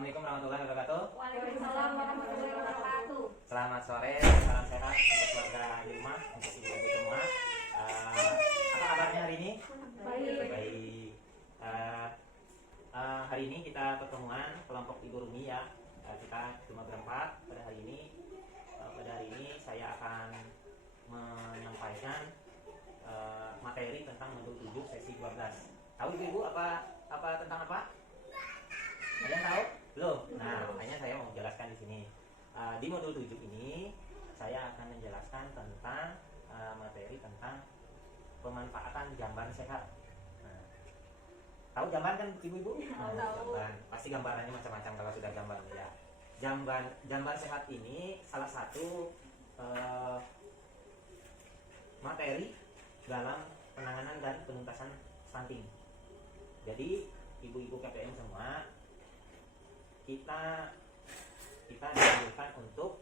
Assalamualaikum warahmatullahi wabarakatuh. Waalaikumsalam warahmatullahi wabarakatuh. Selamat sore, salam sehat untuk keluarga di rumah, untuk ibu-ibu semua. Apa kabarnya hari ini? Baik. Baik. Hari ini kita pertemuan kelompok Ibu Rumi ya. Kita cuma berempat pada hari ini. Pada hari ini saya akan menyampaikan materi tentang modul 7 sesi 12. Tahu ibu-ibu apa tentang apa? Ada yang tahu? Belum? Nah, makanya saya mau menjelaskan di sini. Di modul 7 ini saya akan menjelaskan tentang materi tentang pemanfaatan jamban sehat. Nah, tahu jamban kan ibu-ibu? Tahu. Jamban. Pasti gambarannya macam-macam kalau sudah jamban ya. Jamban sehat ini salah satu materi dalam penanganan dan penuntasan stunting. Jadi ibu-ibu KPM semua, kita dianjurkan untuk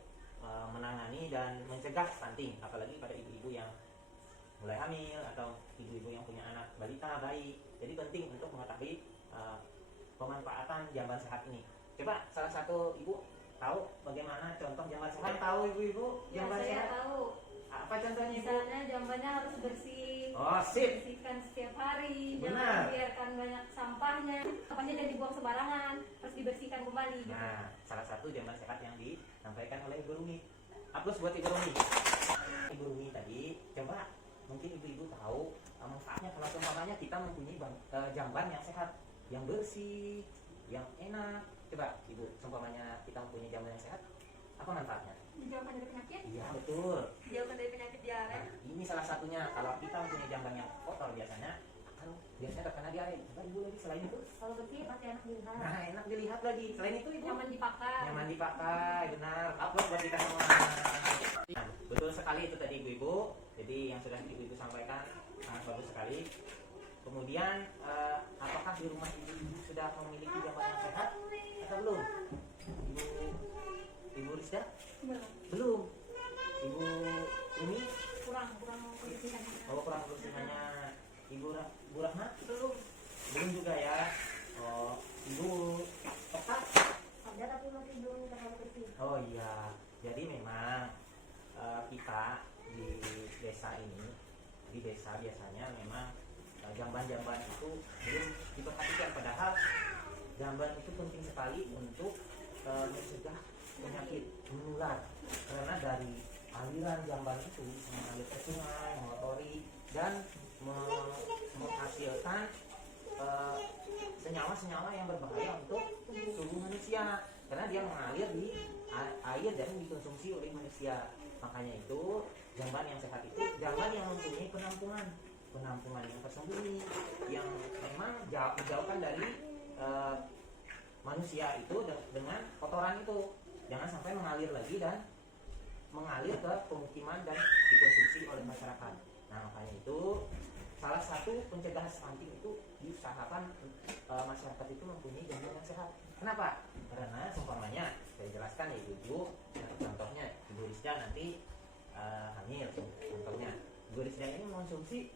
menangani dan mencegah stunting, apalagi pada ibu-ibu yang mulai hamil atau ibu-ibu yang punya anak balita, bayi. Jadi penting untuk mengetahui pemanfaatan jamban sehat ini. Coba salah satu ibu tahu bagaimana contoh jamban sehat? Tahu ibu-ibu jamban Saya sehat? tahu. Apa contohnya ibu? Misalnya jambannya harus bersih. Oh, sip. Bersihkan setiap hari. Benar. Jangan biarkan banyak sampahnya. Sampahnya jangan dibuang sembarangan. Harus dibersihkan kembali. Nah, salah satu jamban sehat yang disampaikan oleh Ibu Rumi. Aplaus buat Ibu Rumi. Ibu Rumi tadi, coba mungkin ibu-ibu tahu manfaatnya kalau umpamanya kita mempunyai jamban yang sehat, yang bersih, yang enak. Coba ibu, umpamanya kita mempunyai jamban yang sehat, apa manfaatnya? Dijauhkan dari penyakit. Iya betul. Dijauhkan dari penyakit diare. Nah, ini salah satunya. Kalau kita mempunyai jamban yang kotor biasanya terkena diare. Coba ibu lagi selain itu. Kalau bersih pasti enak dilihat. Nah, enak dilihat lagi. Selain itu ibu. Nyaman dipakai. Nyaman dipakai, benar. Aplaus buat kita semua. Nah, betul sekali itu tadi ibu-ibu. Jadi yang sudah ibu-ibu sampaikan sangat bagus sekali. Kemudian apakah di rumah ibu sudah memiliki jamban yang sehat atau belum? Ibu Rizda? Belum. Ibu ini Kurang kebersihannya. kurang kebersihannya. Ibu Rahma? Belum juga ya. Oh, Ibu Oka? Ada tapi masih belum terlalu bersih. Oh iya. Jadi memang kita di desa ini, di desa biasanya memang jamban-jamban itu belum diperhatikan, padahal jamban itu penting sekali untuk mencegah penyakit menular, karena dari aliran jamban itu bisa mengalir ke sungai, mengotori dan menghasilkan senyawa-senyawa yang berbahaya untuk tubuh manusia, karena dia mengalir di air dan dikonsumsi oleh manusia. Makanya itu jamban yang sehat itu jamban yang mempunyai penampungan yang tersembunyi, yang memang menjauhkan dari manusia itu dengan kotoran itu, jangan sampai mengalir lagi dan mengalir ke pemukiman dan dikonsumsi oleh masyarakat. Nah, makanya itu salah satu pencegahan stunting itu diusahakan masyarakat itu mempunyai jamban yang sehat. Kenapa? Karena seumpamanya saya jelaskan ya ibu, contohnya ibu Rizda nanti hamil, contohnya ibu Rizda ini mengonsumsi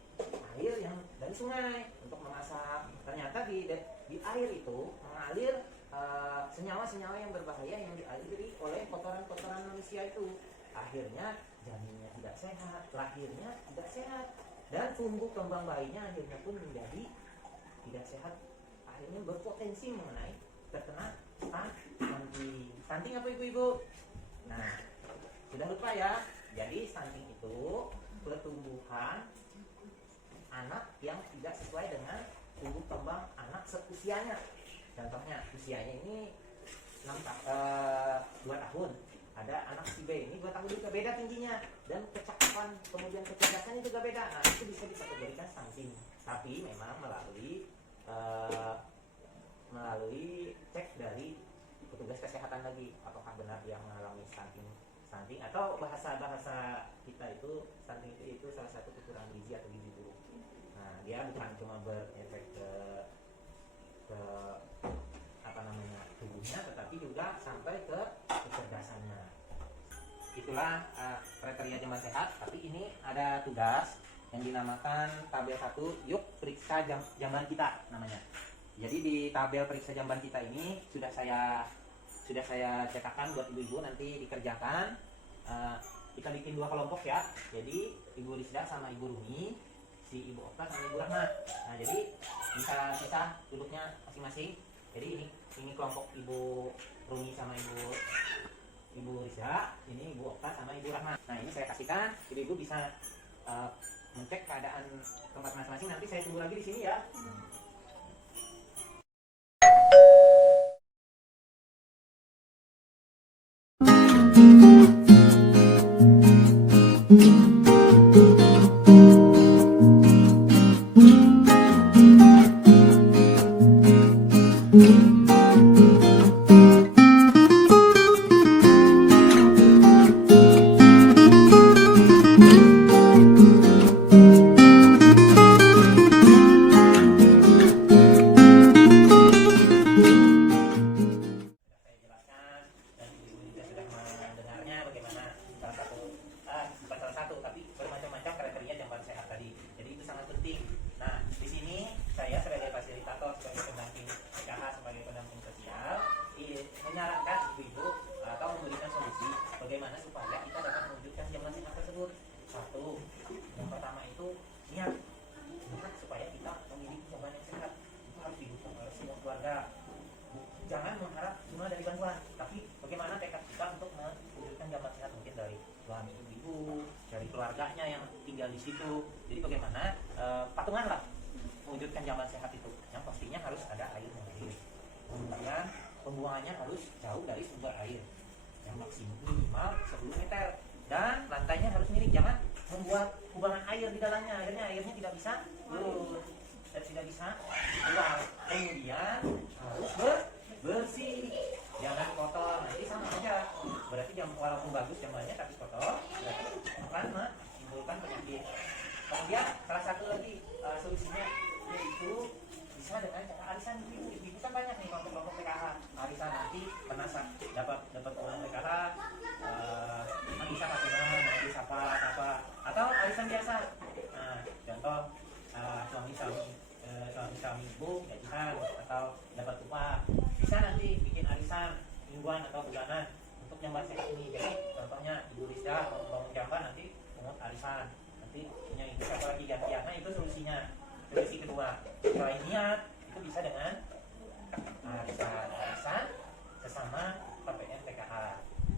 air yang dari sungai untuk memasak. Ternyata di air itu mengalir senyawa-senyawa yang berbahaya yang dialiri oleh kotoran-kotoran manusia itu. Akhirnya janinnya tidak sehat, lahirnya tidak sehat, dan tumbuh kembang bayinya akhirnya pun menjadi tidak sehat. Akhirnya berpotensi mengenai terkena stunting. Stunting apa ibu-ibu? Nah, sudah lupa ya. Jadi stunting itu pertumbuhan anak yang tidak sesuai dengan tumbuh kembang anak seusianya. Contohnya usianya ini 2 tahun. Ada anak si B ini 2 tahun juga, beda tingginya dan kecakapan kemudian kecerdasannya juga beda. Nah, itu bisa dikategorikan stunting. Tapi memang melalui cek dari petugas kesehatan lagi, apakah benar dia mengalami stunting atau bahasa kita itu stunting itu salah satu kekurangan gizi atau gizi buruk. Nah, dia bukan cuma berefek ke tubuhnya, tetapi juga sampai ke kecerdasannya. Itulah kriteria jamban sehat. Tapi ini ada tugas yang dinamakan tabel 1, yuk periksa jamban kita namanya. Jadi di tabel periksa jamban kita ini sudah saya cetakkan buat ibu-ibu nanti dikerjakan. Kita bikin 2 kelompok ya. Jadi Ibu Risda sama Ibu Rumi, si Ibu Okta sama Ibu Rahma. Nah, jadi bisa duduknya masing-masing. Jadi ini kelompok Ibu Rumi sama Ibu Risda, ini Ibu Okta sama Ibu Rahma. Nah, ini saya kasihkan, ibu-ibu bisa mencek keadaan tempat masing-masing. Nanti saya tunggu lagi di sini ya. Menyarankan ibu-ibu atau memberikan solusi bagaimana supaya kita dapat mewujudkan jamban sehat tersebut. Satu, yang pertama itu niat supaya kita memiliki jamban yang sehat. Itu harus didukung oleh semua keluarga. Jangan mengharap cuma dari bantuan, tapi bagaimana tekad kita untuk mewujudkan jamban sehat, mungkin dari suami ibu, dari keluarganya yang tinggal di situ. Jadi bagaimana patungan lah mewujudkan jamban sehat itu. Yang pastinya harus ada air mengalir. Kemudian pembuangannya harus jauh dari sumber air yang minimal 10 meter, dan lantainya harus miring. Jangan membuat kubangan air di dalamnya, airnya tidak bisa keluar. Kemudian harus bersih, jangan kotor. Nanti sama aja, berarti walaupun bagus jambannya tapi kotor, berarti akan menimbulkan penyakit. Kemudian salah satu lagi solusinya yaitu bisa dengan cara arisan ibu kan banyak nih kelompok PKH. Arisan nanti pernah dapat uang PKH, kan bisa pakai nama, nanti apa atau arisan biasa. Nah, contoh suami ibu gajian atau dapat upah, bisa nanti bikin arisan mingguan atau bulanan untuk jamban sehat ini. Jadi contohnya Ibu Risda mau bangun jamban, nanti pungut arisan, nanti punya ibu siapa lagi gantian. Nah, itu solusinya. Solusi kedua, selain niat, itu bisa dengan arisan sesama KPM PKH.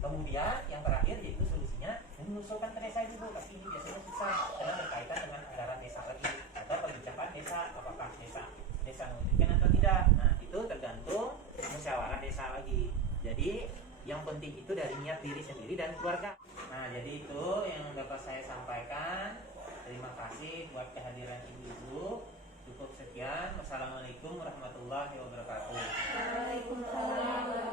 Kemudian yang terakhir yaitu solusinya mengusulkan ke desa dulu, tapi ini biasanya susah karena berkaitan dengan anggaran desa lagi atau kebijakan desa, apakah desa mengusulkan atau tidak. Nah, itu tergantung musyawarah desa lagi. Jadi yang penting itu dari niat diri sendiri dan keluarga. Nah, jadi itu yang dapat saya sampaikan. Terima kasih buat kehadiran ibu-ibu. Cukup sekian. Wassalamualaikum warahmatullahi wabarakatuh. Waalaikumsalam.